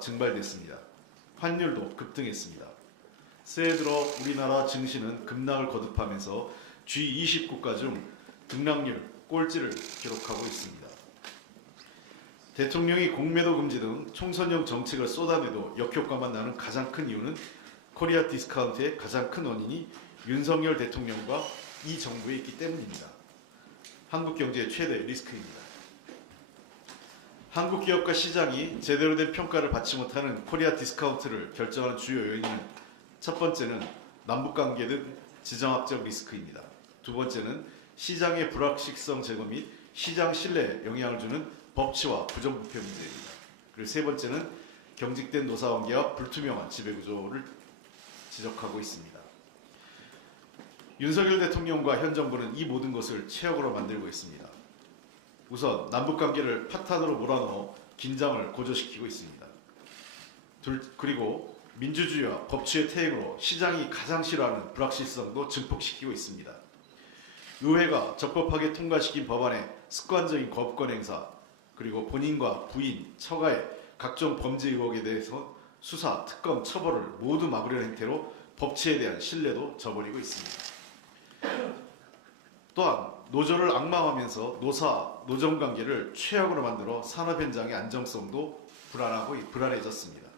증발됐습니다. 환율도 급등했습니다. 새해 들어 우리나라 증시는 급락을 거듭하면서 G20 국가 중 등락률 꼴찌를 기록하고 있습니다. 대통령이 공매도 금지 등 총선용 정책을 쏟아내도 역효과만 나는 가장 큰 이유는 코리아 디스카운트의 가장 큰 원인이 윤석열 대통령과 이 정부에 있기 때문입니다. 한국 경제의 최대 리스크입니다. 한국 기업과 시장이 제대로 된 평가를 받지 못하는 코리아 디스카운트를 결정하는 주요 요인은 첫 번째는 남북관계 등 지정학적 리스크입니다. 두 번째는 시장의 불확실성 제거 및 시장 신뢰에 영향을 주는 법치와 부정부패 문제입니다. 그리고 세 번째는 경직된 노사관계와 불투명한 지배구조를 지적하고 있습니다. 윤석열 대통령과 현 정부는 이 모든 것을 최악으로 만들고 있습니다. 우선 남북관계를 파탄으로 몰아넣어 긴장을 고조시키고 있습니다. 그리고 민주주의와 법치의 퇴행으로 시장이 가장 싫어하는 불확실성도 증폭시키고 있습니다. 의회가 적법하게 통과시킨 법안의 습관적인 거부권 행사, 그리고 본인과 부인, 처가의 각종 범죄 의혹에 대해서 수사, 특검, 처벌을 모두 막으려는 행태로 법치에 대한 신뢰도 저버리고 있습니다. 또한 노조를 악마화하면서 노정관계를 최악으로 만들어 산업 현장의 안정성도 불안해졌습니다.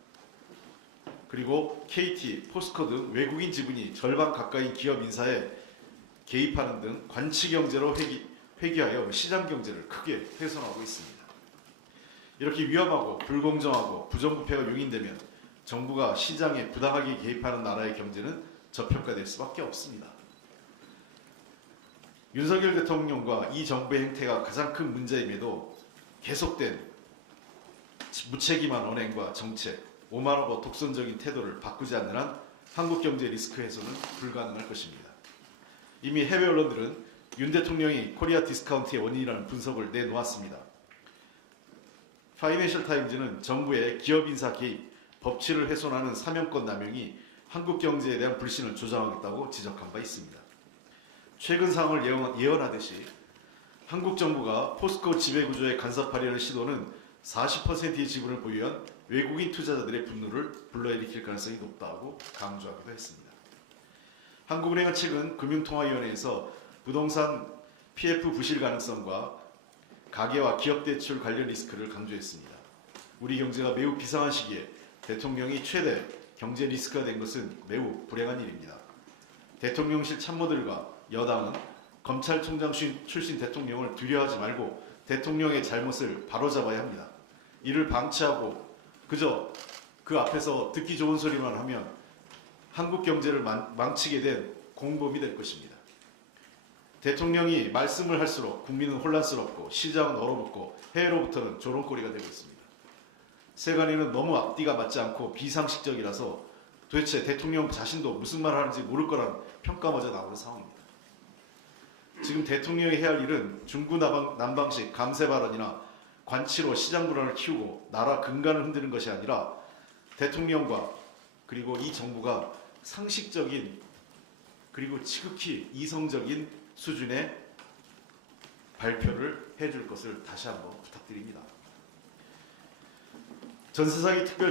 그리고 KT, 포스코 등 외국인 지분이 절반 가까이 기업 인사에 개입하는 등 관치경제로 회귀하여 시장경제를 크게 훼손하고 있습니다. 이렇게 위험하고 불공정하고 부정부패가 용인되면 정부가 시장에 부당하게 개입하는 나라의 경제는 저평가될 수밖에 없습니다. 윤석열 대통령과 이 정부의 행태가 가장 큰 문제임에도 계속된 무책임한 언행과 정책, 오만하고 독선적인 태도를 바꾸지 않는 한 한국 경제 리스크 해소는 불가능할 것입니다. 이미 해외 언론들은 윤 대통령이 코리아 디스카운트의 원인이라는 분석을 내놓았습니다. 파이낸셜 타임즈는 정부의 기업 인사 개입, 법치를 훼손하는 사명권 남용이 한국 경제에 대한 불신을 조장하겠다고 지적한 바 있습니다. 최근 상황을 예언하듯이 한국 정부가 포스코 지배구조에 간섭하려는 시도는 40%의 지분을 보유한 외국인 투자자들의 분노를 불러일으킬 가능성이 높다고 강조하기도 했습니다. 한국은행은 최근 금융통화위원회에서 부동산 PF 부실 가능성과 가계와 기업 대출 관련 리스크를 강조했습니다. 우리 경제가 매우 비상한 시기에 대통령이 최대 경제 리스크가 된 것은 매우 불행한 일입니다. 대통령실 참모들과 여당은 검찰총장 출신 대통령을 두려워하지 말고 대통령의 잘못을 바로잡아야 합니다. 이를 방치하고 그저 그 앞에서 듣기 좋은 소리만 하면 한국 경제를 망치게 된 공범이 될 것입니다. 대통령이 말씀을 할수록 국민은 혼란스럽고 시장은 얼어붙고 해외로부터는 조롱거리가 되고 있습니다. 세간에는 너무 앞뒤가 맞지 않고 비상식적이라서 도대체 대통령 자신도 무슨 말을 하는지 모를 거란 평가마저 나오는 상황입니다. 지금 대통령이 해야 할 일은 중구난방식 감세 발언이나 관치로 시장 불안을 키우고 나라 근간을 흔드는 것이 아니라 대통령과 그리고 이 정부가 상식적인 그리고 지극히 이성적인 수준의 발표를 해줄 것을 다시 한번 부탁드립니다. 전 세상의 특별